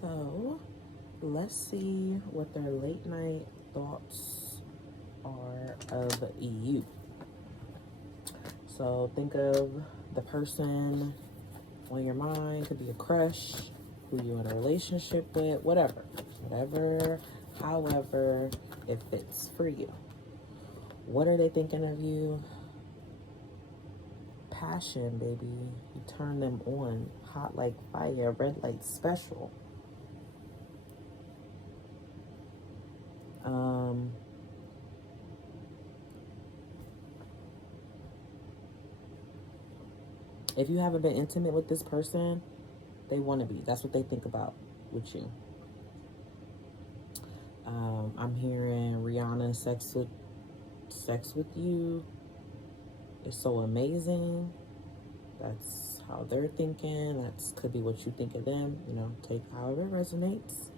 So let's see what their late night thoughts are of you. So think of the person on your mind. Could be a crush, who you're in a relationship with, whatever, however it fits for you. What are they thinking of you? Passion, baby. You turn them on, hot like fire, red light special. If you haven't been intimate with this person, they want to be. That's what they think about with you. I'm hearing Rihanna sex with you is so amazing. That's how they're thinking. That's could be what you think of them. Take however it resonates.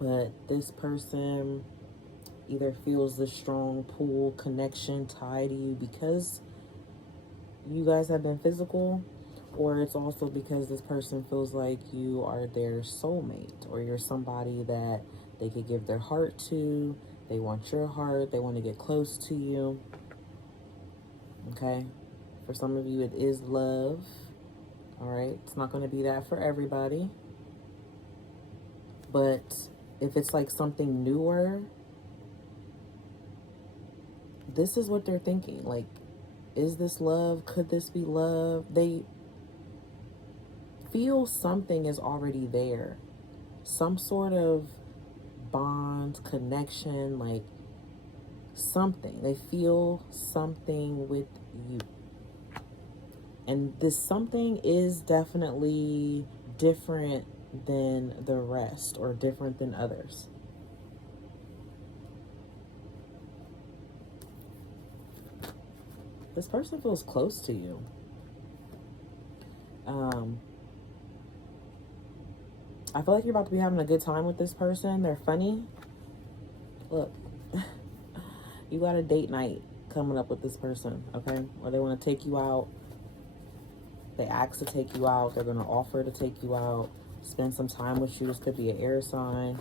But this person either feels this strong pull, connection, tie to you because you guys have been physical, or it's also because this person feels like you are their soulmate, or you're somebody that they could give their heart to. They want your heart. They want to get close to you. Okay? For some of you, it is love. All right? It's not going to be that for everybody. But if it's like something newer, this is what they're thinking. Like, is this love? Could this be love? They feel something is already there. Some sort of bond, connection, like something. They feel something with you. And this something is definitely different than the rest or different than others. This person feels close to you. I feel like you're about to be having a good time with this person. They're funny. Look, you got a date night coming up with this person, okay? Or they want to take you out. They ask to take you out. They're going to offer to take you out, spend some time with you. This could be an air sign.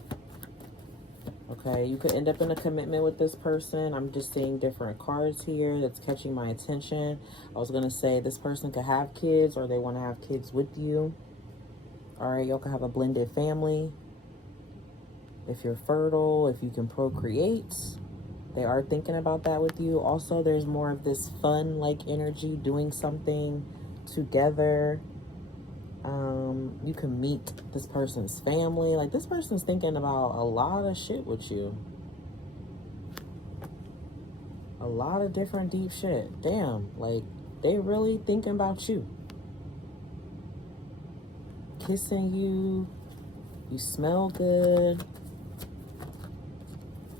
Okay, you could end up in a commitment with this person. I'm just seeing different cards here that's catching my attention. I was going to say this person could have kids, or they want to have kids with you. All right, y'all can have a blended family. If you're fertile, if you can procreate, they are thinking about that with you. Also, there's more of this fun-like energy, doing something together. You can meet this person's family. Like, this person's thinking about a lot of shit with you. A lot of different deep shit. Damn, like, they really thinking about you. Kissing you. You smell good.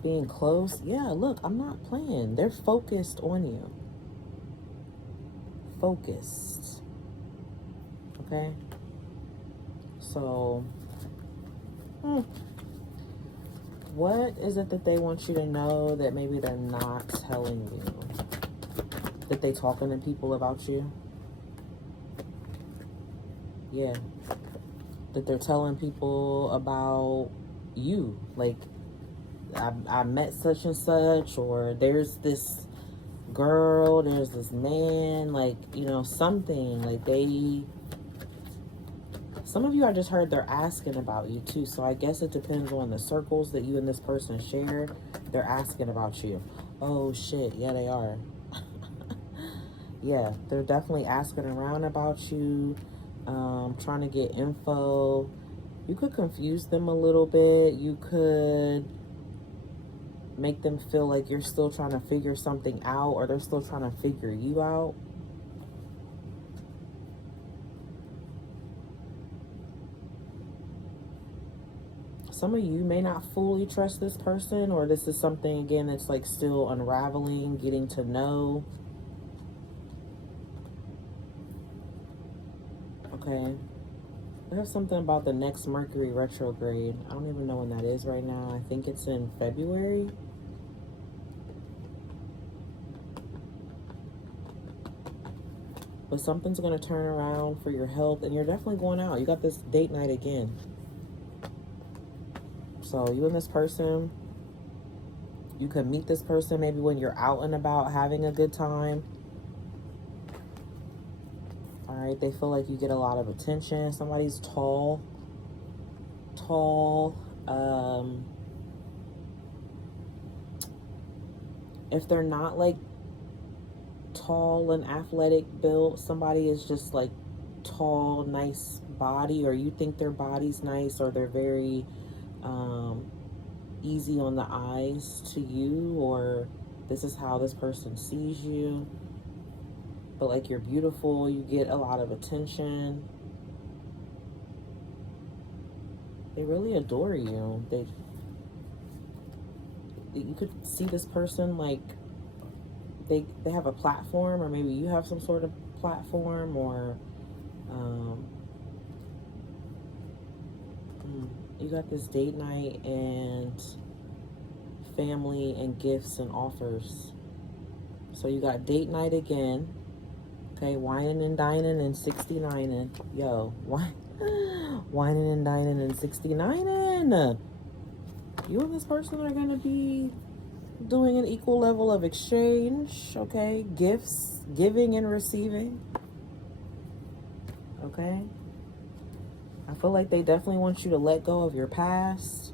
Being close. Yeah, look, I'm not playing. They're focused on you. Focused. Okay? So, what is it that they want you to know that maybe they're not telling you? That they talking to people about you? Yeah. That they're telling people about you. Like, I met such and such, or there's this girl, there's this man, like, something. Like, some of you, I just heard they're asking about you too. So I guess it depends on the circles that you and this person share. They're asking about you. Oh shit, yeah, they are. Yeah, they're definitely asking around about you, trying to get info. You could confuse them a little bit. You could make them feel like you're still trying to figure something out, or they're still trying to figure you out. Some of you may not fully trust this person, or this is something, again, that's like still unraveling, getting to know. Okay. We have something about the next Mercury retrograde. I don't even know when that is right now. I think it's in February. But something's going to turn around for your health, and you're definitely going out. You got this date night again. So you and this person, you could meet this person maybe when you're out and about having a good time. All right, they feel like you get a lot of attention. Somebody's tall. If they're not like tall and athletic built, somebody is just like tall, nice body, or you think their body's nice, or they're very easy on the eyes to you, or this is how this person sees you. But like, you're beautiful, you get a lot of attention. They really adore you. You could see this person like they have a platform, or maybe you have some sort of platform, or you got this date night and family and gifts and offers. So you got date night again. Okay, wining and dining and 69ing. Yo, wining and dining and 69ing. You and this person are going to be doing an equal level of exchange, okay? Gifts, giving and receiving, okay? I feel like they definitely want you to let go of your past.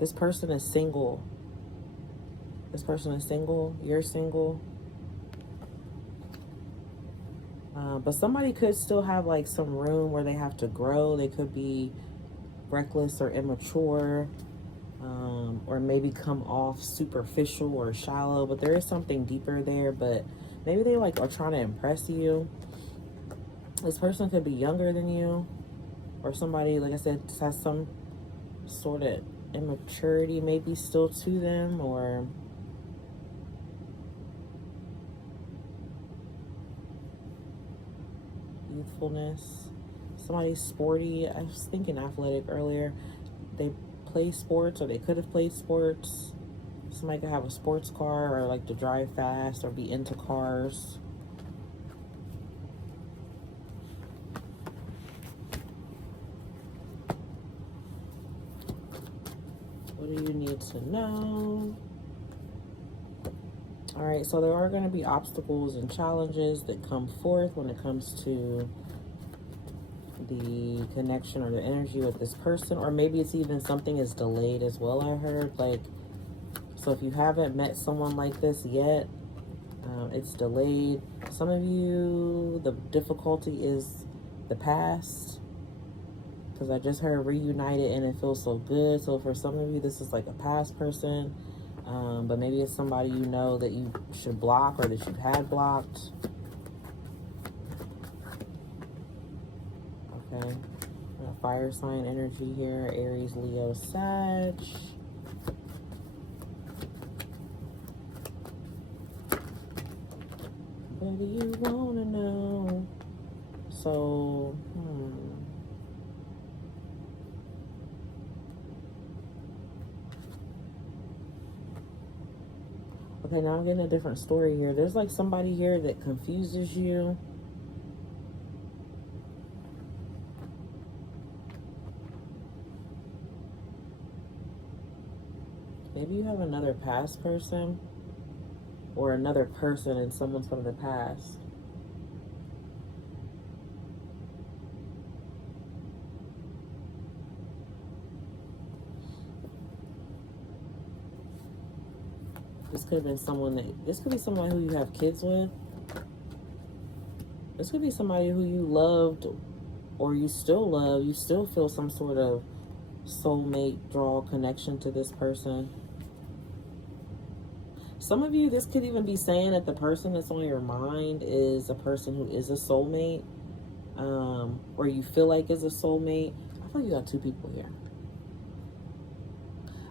This person is single. This person is single. You're single. But somebody could still have like some room where they have to grow. They could be reckless or immature, or maybe come off superficial or shallow, but there is something deeper there. But maybe they like are trying to impress you. This person could be younger than you, or somebody, like I said, has some sort of immaturity maybe still to them, or youthfulness. Somebody's sporty. I was thinking athletic earlier. They play sports, or they could have played sports. Somebody could have a sports car, or like to drive fast, or be into cars. What do you need to know? All right, so there are going to be obstacles and challenges that come forth when it comes to the connection or the energy with this person, or maybe it's even something is delayed as well. I heard, like, so if you haven't met someone like this yet, it's delayed. Some of you, the difficulty is the past, because I just heard reunited and it feels so good. So for some of you, this is like a past person, but maybe it's somebody you know that you should block, or that you had blocked. Okay, fire sign energy here: Aries, Leo, Sag. What do you want to know? So, okay, now I'm getting a different story here. There's like somebody here that confuses you. Maybe you have another past person, or another person and someone's from the past. This could have been this could be someone who you have kids with. This could be somebody who you loved, or you still love. You still feel some sort of soulmate draw connection to this person. Some of you, this could even be saying that the person that's on your mind is a person who is a soulmate, or you feel like is a soulmate. I feel like you got two people here.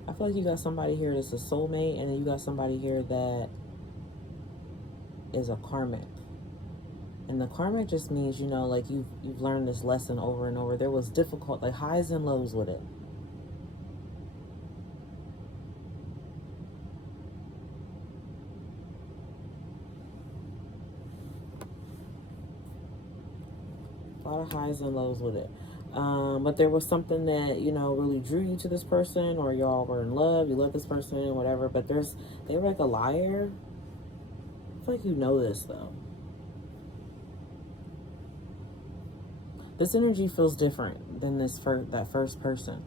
I feel like you got somebody here that's a soulmate, and then you got somebody here that is a karmic. And the karmic just means, you know, like you've learned this lesson over and over. There was difficult, like highs and lows with it. A lot of highs and lows with it. But there was something that, you know, really drew you to this person, or y'all were in love, you love this person and whatever, but they were like a liar. I feel like you know this though. This energy feels different than that first person.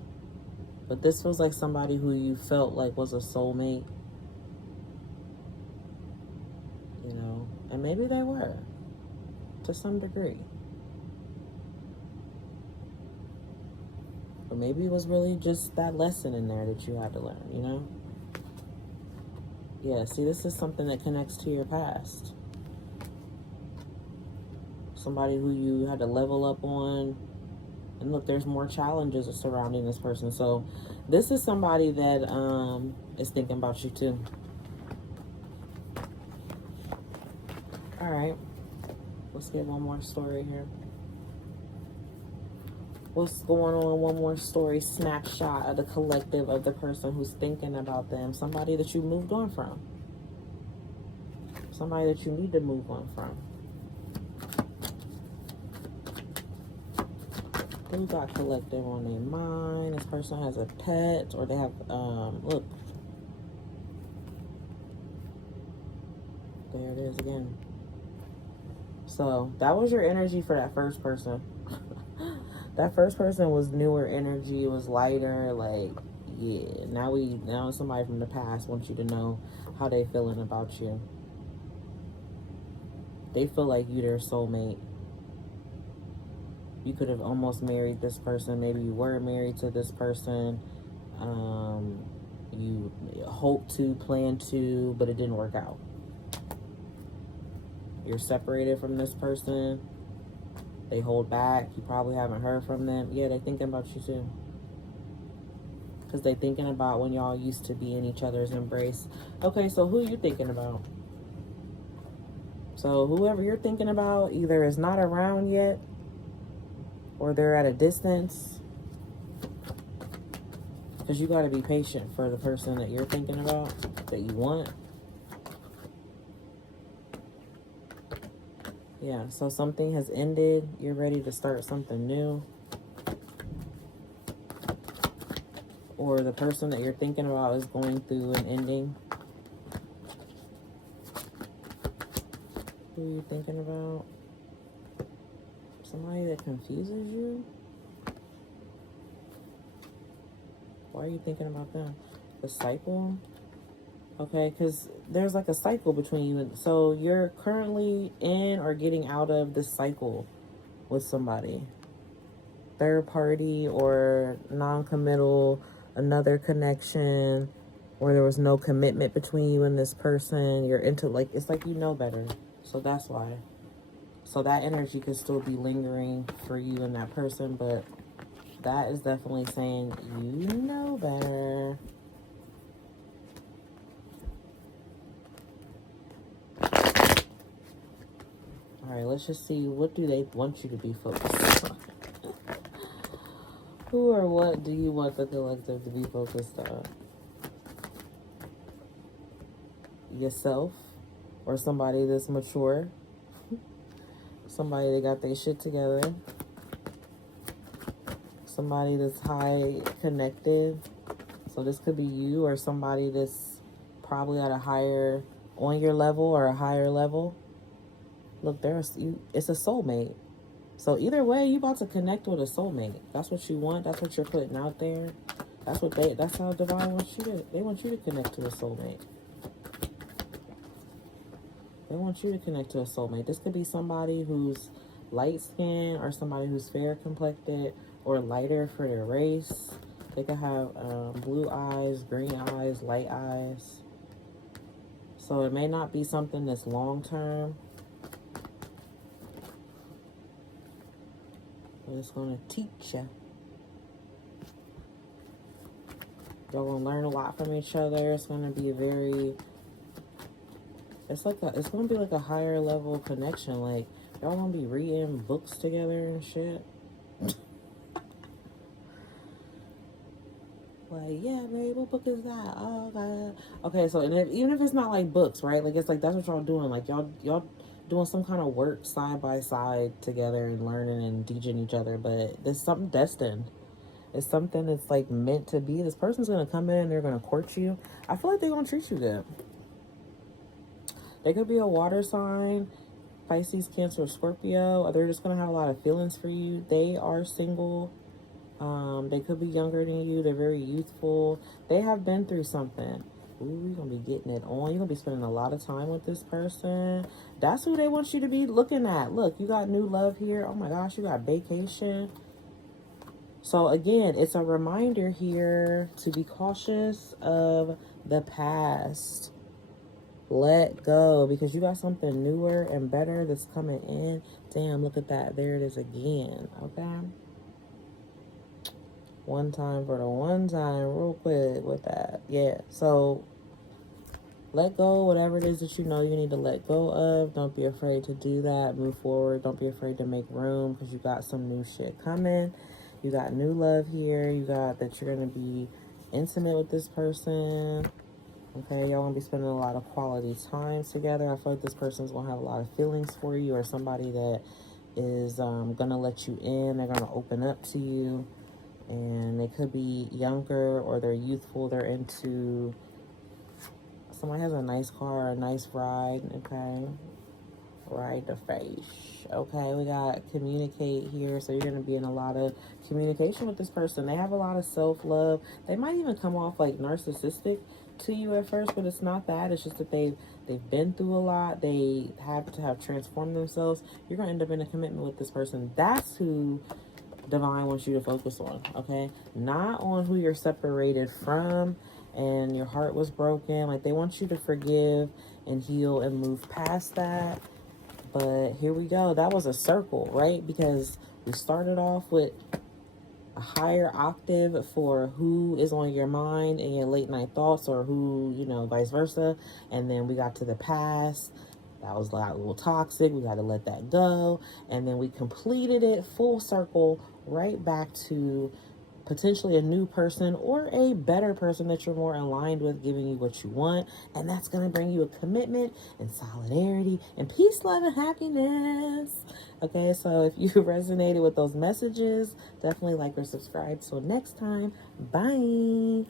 But this feels like somebody who you felt like was a soulmate, you know, and maybe they were to some degree. Or maybe it was really just that lesson in there that you had to learn, you know? Yeah, see, this is something that connects to your past. Somebody who you had to level up on. And look, there's more challenges surrounding this person. So this is somebody that is thinking about you too. All right. Let's get one more story here. What's going on? One more story, snapshot of the collective of the person who's thinking about them. Somebody that you moved on from. Somebody that you need to move on from. Who got collective on their mind? This person has a pet, or they have, look. There it is again. So that was your energy for that first person. That first person was newer energy, it was lighter, like, yeah. Now somebody from the past wants you to know how they feeling about you. They feel like you their soulmate. You could have almost married this person. Maybe you were married to this person. You hoped to, planned to, but it didn't work out. You're separated from this person. They hold back. You probably haven't heard from them. Yeah, they're thinking about you too. Because they're thinking about when y'all used to be in each other's embrace. Okay, so who are you thinking about? So whoever you're thinking about either is not around yet, or they're at a distance. Because you got to be patient for the person that you're thinking about, that you want. Yeah, so something has ended. You're ready to start something new. Or the person that you're thinking about is going through an ending. Who are you thinking about? Somebody that confuses you? Why are you thinking about them? The cycle? Okay, because there's like a cycle between you. And so you're currently in or getting out of this cycle with somebody. Third party or non-committal, another connection, or there was no commitment between you and this person. You're into, like, it's like you know better. So that's why. So that energy could still be lingering for you and that person, but that is definitely saying you know better. All right, let's just see, what do they want you to be focused on? Who or what do you want the collective to be focused on? Yourself, or somebody that's mature, somebody that got their shit together, somebody that's high connected. So this could be you or somebody that's probably at a higher, on your level or a higher level. Look, it's a soulmate. So either way, you about to connect with a soulmate. That's what you want. That's what you're putting out there. That's how divine wants you to, they want you to connect to a soulmate. They want you to connect to a soulmate. This could be somebody who's light skinned or somebody who's fair complected or lighter for their race. They could have blue eyes, green eyes, light eyes. So it may not be something that's long term, but it's going to teach you. Y'all going to learn a lot from each other. It's going to be it's going to be like a higher level connection. Like, y'all going to be reading books together and shit. Like, yeah, babe, what book is that? Oh, God. Okay, so even if it's not like books, right? Like, it's like that's what y'all doing. Like, y'all doing some kind of work side by side together and learning and teaching each other. But there's something destined. It's something that's like meant to be. This person's gonna come in and they're gonna court you. I feel like they're gonna treat you good. They could be a water sign, Pisces, Cancer, or Scorpio. Or they're just gonna have a lot of feelings for you. They are single. They could be younger than you. They're very youthful. They have been through something. Ooh, you're gonna be getting it on. You're gonna be spending a lot of time with this person. That's who they want you to be looking at. Look, you got new love here. Oh my gosh, you got vacation. So again, it's a reminder here to be cautious of the past. Let go, because you got something newer and better that's coming in. Damn, look at that. There it is again. Okay. One time for the one time, real quick with that. Yeah. So let go, whatever it is that you know you need to let go of. Don't be afraid to do that. Move forward. Don't be afraid to make room, because you got some new shit coming. You got new love here. You got that you're going to be intimate with this person. Okay, y'all gonna be spending a lot of quality time together. I feel like this person's gonna have a lot of feelings for you, or somebody that is gonna let you in. They're gonna open up to you, and they could be younger or they're youthful. They're into, somebody has a nice car, a nice ride. Okay, ride the face. Okay, we got communicate here, so you're gonna be in a lot of communication with this person. They have a lot of self-love. They might even come off like narcissistic to you at first, but it's not that. It's just that they've been through a lot. They have to have transformed themselves. You're gonna end up in a commitment with this person. That's who divine wants you to focus on. Okay, not on who you're separated from and your heart was broken. Like, they want you to forgive and heal and move past that. But here we go. That was a circle, right? Because we started off with a higher octave for who is on your mind and your late night thoughts, or who, vice versa. And then we got to the past. That was like a little toxic. We got to let that go. And then we completed it full circle right back to potentially a new person or a better person that you're more aligned with, giving you what you want. And that's going to bring you a commitment and solidarity and peace, love, and happiness. Okay, so if you resonated with those messages, definitely like or subscribe. Till next time, bye.